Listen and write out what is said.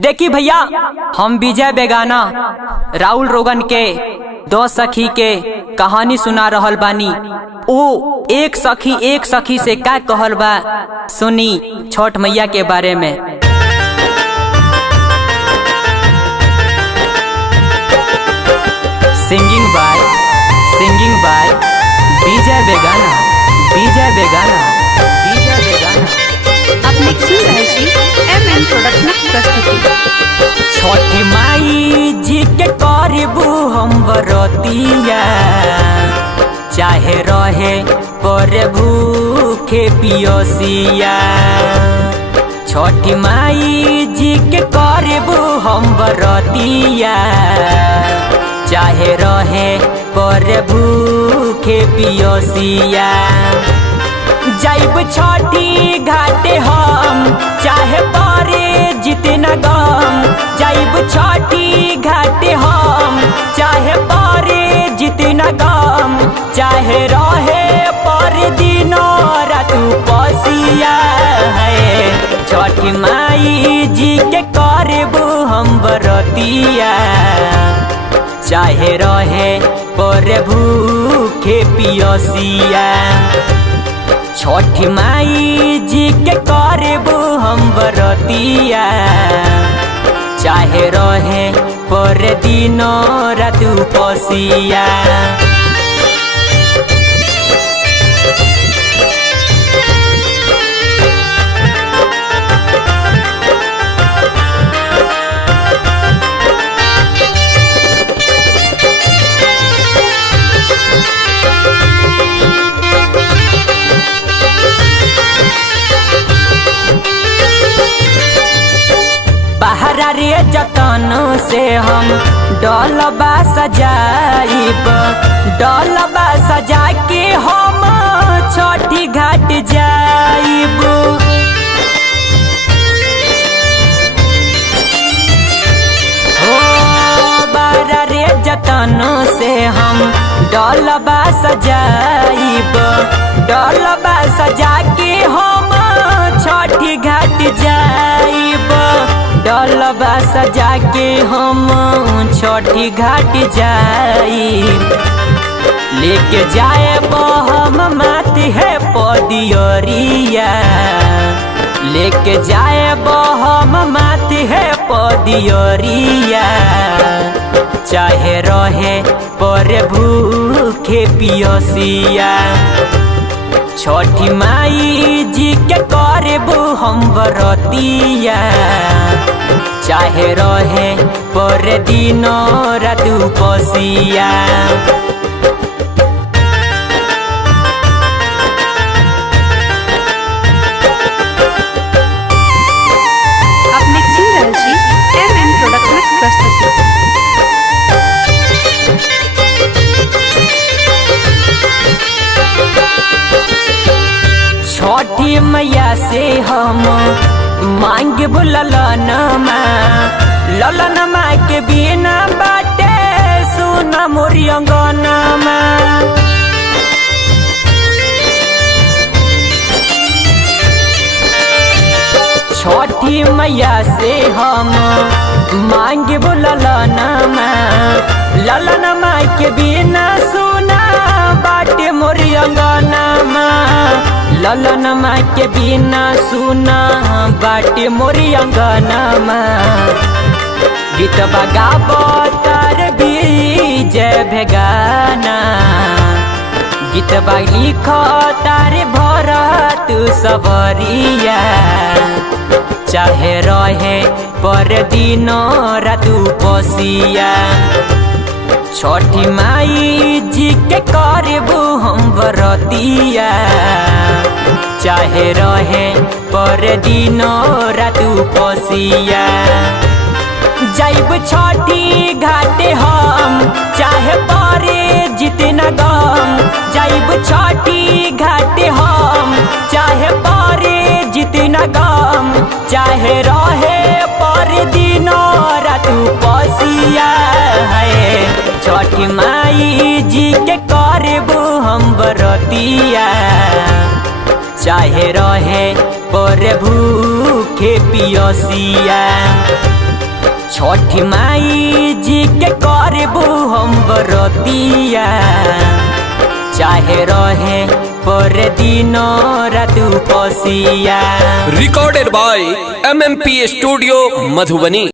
देखी भैया, हम विजय बेगाना राहुल रोगन के दो सखी के कहानी सुना रहल बानी। ओ एक सखी से क्या कहल बा सुनी छठ मैया के बारे में। सिंगिंग बाय विजय बेगाना। अब मिक्सिंग रहे जी एमएन प्रोडक्शन प्रस्तुति। छठी माई जी के करबू हम बरतिया, चाहे रहे पर भूखे पियोसिया। छठी माई जी के करबू हम बरतिया, चाहे रहे पर भूखे पियोसिया। जाइब छठी घाटे हम, चाहे पारे जितना गम। जाइब छठी घाटे हम, चाहे पारे जितना गम। चाहे रहे पर दिनों रात पसिया है। छठी माई जी के करबू हम बरतिया, चाहे रहे पर भूखे पियोसिया। छठी माई जी के करबू हम बरतिया, चाहे रहे पर दिनों रात पसिया। बहरा रे जतन से हम डलबा सजाइब, डलबा सजा के हम छठी घाट जाइब। हो बहरा रे जतन से हम डलबा सजाइब, डलबा सजा के हम छठी घाट जाइब। डलबा सजा के हम छठी घाट जाइब। लेके जाए हम माटी है पदियरिया, लेके जाए हम माटी है पदियरिया। चाहे रहे पर भूखे पियोसिया। छठी माई जी के करबू हम बरतिया, चाहे रहे पर दिनों रात पसिया। अब मिक्सिंग रहे जी एमएन प्रोडक्शन प्रस्तुति। छठी मैया से हम मांग ललनमा, ललनमा के बिना बाटे सुना मोरी अंगनमा। छठी मैया से हम मांग ललनमा, ललनमा के बिना सुना बाटे मोरी अंगनमा। ललनमा के बिना सुना बाटे मोरी अंगनमा। गीत गाबो तार विजय बेगाना, गीत लिखो तार भरत सबरिया। चाहे रहे पर दिनों रात पसिया। छठी माई जी के करबू हम बरतिया, चाहे रहे पर दिनों रात पसिया। जाइब छठी घाटे हम, चाहे पारे जितना गम। जाइब छठी घाटे हम, चाहे पारे जितना गम। चाहे रहे पर दिनों रात पसिया है। छठी माई जी के करबू हम बरतिया, चाहे रहे पर भूखे पियोसिया। छठी माई जी के करबू हम बरतिया, चाहे रहे पर दिनो रात उपसिया। Recorded by MMP studio Madhubani.